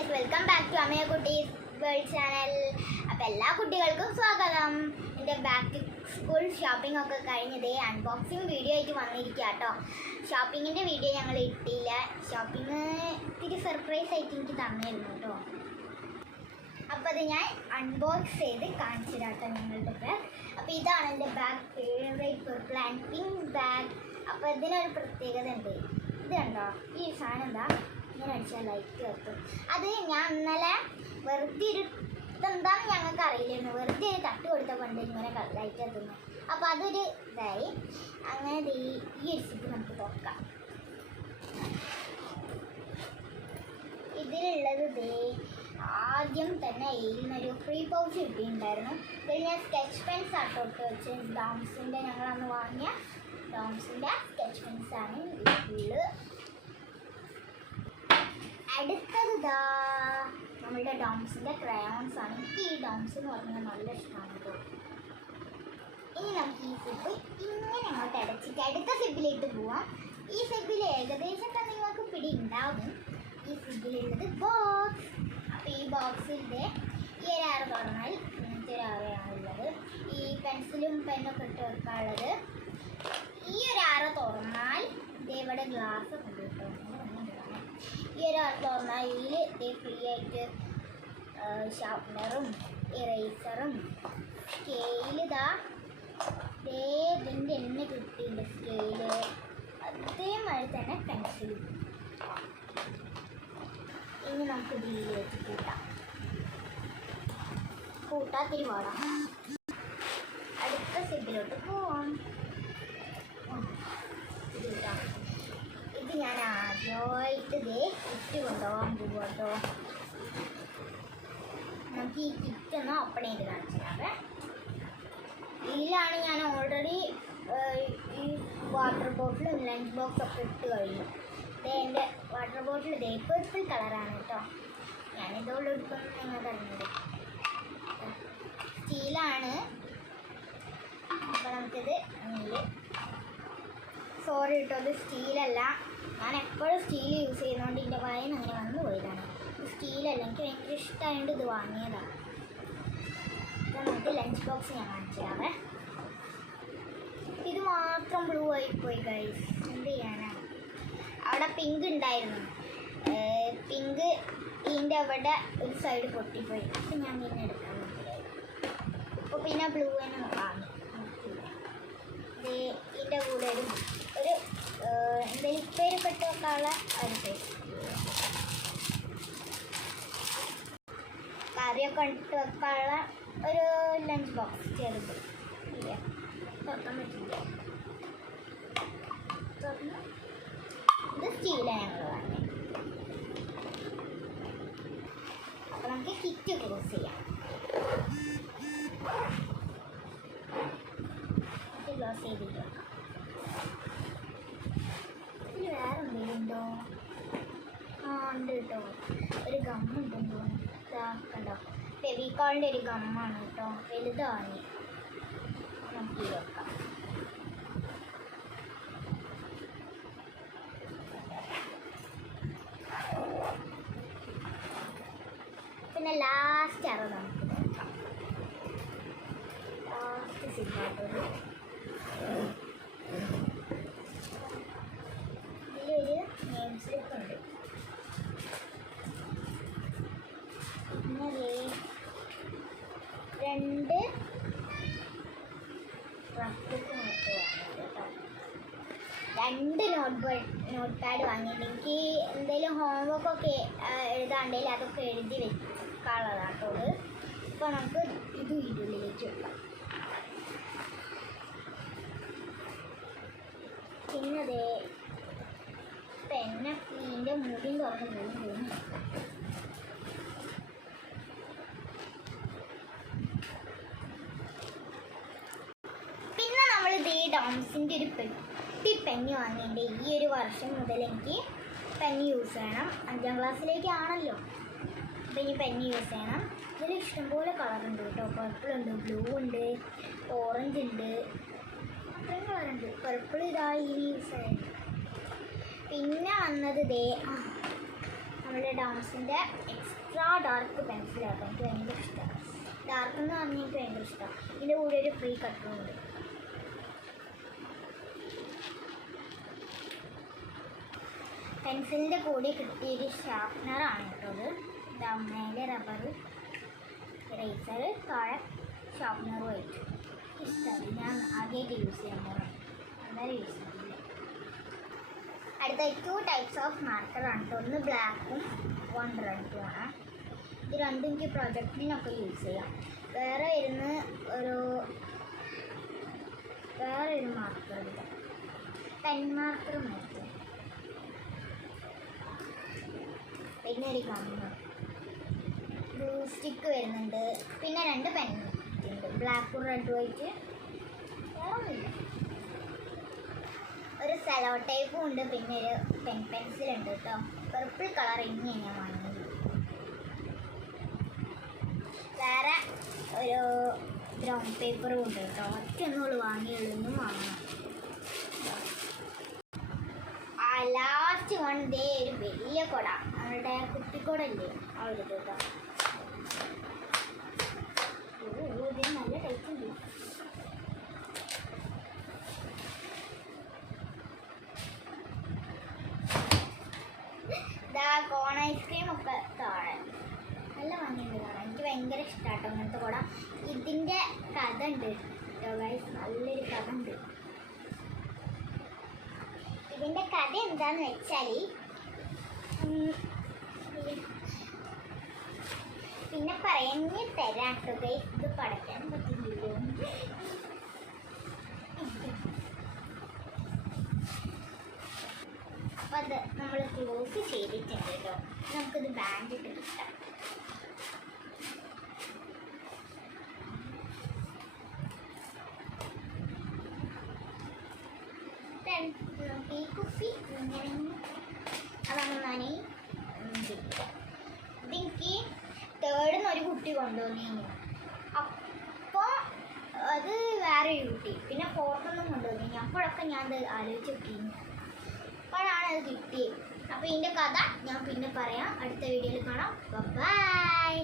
Guys, welcome back to Amaya കുട്ടീസ് world channel. അപ്പോൾ എല്ലാ കുട്ടികൾക്കും സ്വാഗതം. എൻ്റെ ബാക്ക് ടു സ്കൂൾ ഷോപ്പിംഗ് ഒക്കെ കഴിഞ്ഞതേ അൺബോക്സിങ് വീഡിയോ ആയിട്ട് വന്നിരിക്കുക കേട്ടോ. ഷോപ്പിങ്ങിൻ്റെ വീഡിയോ ഞങ്ങൾ ഇട്ടില്ല. ഷോപ്പിംഗ് ഇത്തിരി സർപ്രൈസ് ആയിട്ട് എനിക്ക് തന്നിരുന്നു കേട്ടോ. അപ്പോൾ അത് ഞാൻ അൺബോക്സ് ചെയ്ത് കാണിച്ചു കേട്ടോ ഞങ്ങളുടെ ബാഗ്. അപ്പോൾ ഇതാണ് എൻ്റെ bag, favourite purple and pink bag. അപ്പോൾ ഇതിനൊരു പ്രത്യേകത ഉണ്ട്. ഇത് കണ്ടോ, ഈ സാധനം എന്താ ഇങ്ങനെ അടിച്ചാൽ ലൈറ്റ് കത്തും. അത് ഞാൻ ഇന്നലെ വെറുതെ ഇതെന്താണെന്ന് ഞങ്ങൾക്ക് അറിയില്ലായിരുന്നു. വെറുതെ ഒരു തട്ട് കൊടുത്ത കൊണ്ട് ഇങ്ങനെ ലൈറ്റ് കത്തുന്നു. അപ്പോൾ അതൊരു ഇതായി. അങ്ങനെ ഈ ഒരു സിപ്പ് നമുക്ക് തുറക്കാം. ഇതിലുള്ളത് ആദ്യം തന്നെ ഇതിനൊരു ഫ്രീ പൗച്ച് കിട്ടിയിട്ടുണ്ടായിരുന്നു. ഇതിൽ ഞാൻ സ്കെച്ച് പെൻസ് ആട്ടോട്ട് വെച്ച് ഡോംസിൻ്റെ ഞങ്ങളന്ന് വാങ്ങിയ ഡോംസിൻ്റെ സ്കെച്ച് പെൻസാണ് ഇതിൽ. അടുത്തത് നമ്മളുടെ ഡോംസിൻ്റെ ക്രയോൺസ് ആണ്. എനിക്ക് ഈ ഡോംസ് എന്ന് പറഞ്ഞാൽ നല്ല ഇഷ്ടമാണ് കേട്ടോ. ഇനി നമുക്ക് ഈ സിബ് ഇങ്ങനെ അങ്ങോട്ട് അടച്ചിട്ട് അടുത്ത സിബിലേക്ക് പോവാം. ഈ സിബിൽ ഏകദേശം തന്നെ നിങ്ങൾക്ക് പിടി ഉണ്ടാവും. ഈ സിബിലുള്ളത് ബോക്സ്. അപ്പോൾ ഈ ബോക്സിൻ്റെ ഈ ഒരു ആറ് തുറന്നാൽ ഇങ്ങനത്തെ ഒരു ആറയാണുള്ളത്. ഈ പെൻസിലും പെന്നൊക്കെ ഇട്ട് വെക്കാനുള്ളത്. ഈ ഒരു ആറ് തുറന്നാൽ ഇതേവിടെ ഗ്ലാസ് ഒക്കെ കിട്ടും. ഈ ഒരു ആറ് തുറന്നാൽ ഇതിൽ ഫ്രീ ആയിട്ട് ഷാർപ്നറും ഇറേസറും സ്കെയില് ഇതിൻ്റെ എണ്ണ കിട്ടിയിട്ടുണ്ട്. സ്കെയില് അതേമാതിരി തന്നെ പെൻസിലും. ഇനി നമുക്ക് ഇതിൽ വെച്ച് കൂട്ടാത്തിരി പാടാം. അടുത്ത സിബിലോട്ട് പോവാം. ഇത് ഞാൻ ആദ്യമായിട്ട് കിറ്റ് കൊണ്ടുപോകാൻ പോവാട്ടോ. നമുക്ക് ഈ കിറ്റ് ഒന്ന് ഓപ്പൺ ചെയ്ത് കാണിച്ചാൽ ഇതിലാണ് ഞാൻ ഓൾറെഡി ഈ വാട്ടർ ബോട്ടിലും ലഞ്ച് ബോക്സ് ഒക്കെ ഇട്ട് കഴിഞ്ഞു. എൻ്റെ വാട്ടർ ബോട്ടിൽ പേർപ്പിൾ കളറാണ് കേട്ടോ. ഞാനിതോടെ എടുക്കുമെന്ന് നിങ്ങൾ പറഞ്ഞത് സ്റ്റീലാണ്. അപ്പോൾ നമുക്കിത് സോറി കേട്ടോ, ഇത് സ്റ്റീലല്ല. ഞാൻ എപ്പോഴും സ്റ്റീൽ യൂസ് ചെയ്യുന്നതുകൊണ്ട് ഇതിൻ്റെ വായന അങ്ങനെ വന്നു പോയതാണ്. സ്റ്റീലല്ല, എനിക്ക് ഭയങ്കര ഇഷ്ടമായതുകൊണ്ട് ഇത് വാങ്ങിയതാണ്. ഇപ്പം നമുക്ക് ലഞ്ച് ബോക്സ് ഞാൻ കാണിച്ചിടാവേ. ഇത് മാത്രം ബ്ലൂ ആയിപ്പോയി ഗൈസ്, എന്ത് ചെയ്യാനാണ്. അവിടെ പിങ്ക് ഉണ്ടായിരുന്നു. പിങ്ക് ഇതിൻ്റെ അവിടെ ഒരു സൈഡ് പൊട്ടിപ്പോയി. അപ്പം ഞാൻ പിന്നെ എടുക്കാൻ നോക്കിയത്. അപ്പോൾ പിന്നെ ബ്ലൂ തന്നെ വാങ്ങി. ഇതിൻ്റെ കൂടെ ഒരു എന്തെങ്കിലും പേര് പെട്ട് വെക്കാനുള്ള ഒരു കറിയൊക്കെ ഇട്ട് വെക്കാനുള്ള ഒരു ലഞ്ച് ബോക്സ് ചെറുത്. ഇല്ല, തുറക്കാൻ പറ്റില്ല. ഇത് സ്റ്റീലാണ് ഞങ്ങൾ വാങ്ങിയത്. അപ്പോൾ നമുക്ക് കിറ്റ് ക്ലോസ് ചെയ്യാം. ക്ലോസ് ചെയ്തിട്ട് വെക്കാം. ഇതിൽ വേറെ എന്തെങ്കിലും ഉണ്ടോ? ഉണ്ട് കേട്ടോ, ഒരു ഗമ്മുണ്ടെന്തോ. കണ്ടോ, ഫെവിക്കോളിൻ്റെ ഒരു ഗമ്മാണ് കേട്ടോ, വലുത് വാങ്ങി. നമുക്ക് വെക്കാം. പിന്നെ ലാസ്റ്റ് അറ നമുക്ക് നോക്കാം. ലാസ്റ്റ് സിഗ്നേച്ചർ ഇതിലൊരു നെയിം സ്ലിപ്പ് ഉണ്ട്. പിന്നെ രണ്ട് റഫ് ബുക്ക് നോട്ട് വാങ്ങിയിട്ട് കേട്ടോ. രണ്ട് നോട്ട് പാഡ് വാങ്ങിയിട്ട് എനിക്ക് എന്തെങ്കിലും ഹോംവർക്കൊക്കെ എഴുതാണ്ടെങ്കിൽ അതൊക്കെ എഴുതി വെക്കാനുള്ളതാണ് കേട്ടോ. ഇപ്പോൾ നമുക്ക് ഇത് ഇതിലേക്ക് വെക്കാം. പിന്നെ പെന്നെ ഇതിൻ്റെ മുടിയും തുറന്ന് പോകുന്നു. പിന്നെ നമ്മളിത് ഈ ഡോംസിൻ്റെ ഒരു പെട്ടി പെന്ന് വാങ്ങിയിട്ട് ഈ ഒരു വർഷം മുതൽ എനിക്ക് പെന്ന് യൂസ് ചെയ്യണം. 5ാം ക്ലാസ്സിലേക്കാണല്ലോ. അപ്പോൾ ഇനി പെന്ന് യൂസ് ചെയ്യണം. ഇതിൽ ഇഷ്ടംപോലെ കളറുണ്ട് കേട്ടോ. പർപ്പിൾ ഉണ്ട്, ബ്ലൂ ഉണ്ട്, ഓറഞ്ച് ഉണ്ട്, അത്രയും കളറുണ്ട്. പർപ്പിൾ ഇതായി യൂസ് ചെയ്യുന്നത്. പിന്നെ വന്നത് നമ്മുടെ ഡാൻസിൻ്റെ എക്സ്ട്രാ ഡാർക്ക് പെൻസിലാട്ടോ. എനിക്ക് ഭയങ്കര ഇഷ്ടമാണ്. ഡാർക്ക് എന്ന് പറഞ്ഞാൽ എനിക്ക് ഭയങ്കര ഇഷ്ടമാണ്. ഇതിൻ്റെ കൂടെ ഒരു ഫ്രീ കട്ടറും ഉണ്ട്. പെൻസിലിൻ്റെ കൂടെ കിട്ടിയൊരു ഷാർപ്നറാണ് കേട്ടോ ഇത്. മേലെ റബ്ബർ, ഇറേസർ, താഴെ ഷാർപ്നറുമായിട്ട്. ഇഷ്ടമാണ്. ഞാൻ ആദ്യമായിട്ട് യൂസ് ചെയ്യാൻ പോകുന്നത്. അന്നേരം യൂസ് ചെയ്യുന്നില്ല. അടുത്ത 2 ടൈപ്സ് ഓഫ് മാർക്കറാണ് കേട്ടോ. ഒന്ന് ബ്ലാക്കും 1 റെഡും ആണ്. ഇത് രണ്ടും എനിക്ക് പ്രൊജക്റ്റിനൊക്കെ യൂസ് ചെയ്യാം. വേറെ ഒരു മാർക്കർ എടുക്കാം. പെൻ മാർക്കർ നോക്കാം. പിന്നെ ഒരു ഗമ്മ്, ബ്ലൂ സ്റ്റിക്ക് വരുന്നുണ്ട്. പിന്നെ 2 പെൻ ഉണ്ട്, ബ്ലാക്കും റെഡും ആയിട്ട്. വേറെ ഒന്നുമില്ല. ഒരു സെലോ ടൈപ്പും ഉണ്ട്. പിന്നെ ഒരു പെൻസിൽ ഉണ്ട് കേട്ടോ. പർപ്പിൾ കളർ ഇങ്ങനെയാണ് ഞാൻ വാങ്ങിയത്. വേറെ ഒരു ബ്രൗൺ പേപ്പറും ഉണ്ട് കേട്ടോ. ഒറ്റൊന്നുള്ളൂ വാങ്ങിയുള്ളൊന്നും വാങ്ങണം. ലാസ്റ്റ് വൺ ഡേ ഒരു വലിയ കുട, അവരുടെ കുട്ടിക്കുടല്ലേ ആ ഒരു കേട്ടോ. ഇതിന് നല്ല ടൈപ്പ് ഉണ്ട്. കോൺ ഐസ്ക്രീം ഒക്കെ താഴെ നല്ല ഭംഗിയുണ്ട് കാണാൻ. എനിക്ക് ഭയങ്കര ഇഷ്ടമാട്ടോ അങ്ങനത്തെ കുട. ഇതിൻ്റെ കഥ ഉണ്ട് കേട്ടോ ഗൈസ്, നല്ലൊരു കഥ ഉണ്ട്. ഇതിൻ്റെ കഥ എന്താന്ന് വെച്ചാൽ, പിന്നെ പറഞ്ഞു തരാം കേട്ടോ ഗൈസ്. ഇത് പഠിക്കാൻ പറ്റില്ലല്ലോ. അപ്പം അത് നമ്മൾ ക്ലോസ് ചെയ്തിട്ടുണ്ട് കേട്ടോ. നമുക്കിത് ബാൻഡ് ഇട്ട് കിട്ടാം. നമുക്ക് ഈ കുപ്പി ഇങ്ങനെ അതങ്ങനെ ഇതെനിക്ക് തേർഡിൽ ഒരു കുട്ടി കൊണ്ടുവന്നിരുന്നു. അപ്പോൾ അത് വേറെ ഒരു കുട്ടി. പിന്നെ ഫോർത്തൊന്നും കൊണ്ടുവന്നിരുന്നു. അപ്പോഴൊക്കെ ഞാൻ അത് ആലോചിച്ച് നോക്കിയിരുന്നു. അപ്പോഴാണ് അത് കിട്ടിയത്. അപ്പോൾ ഇതിൻ്റെ കഥ ഞാൻ പിന്നെ പറയാം. അടുത്ത വീഡിയോയിൽ കാണാം. ബൈ.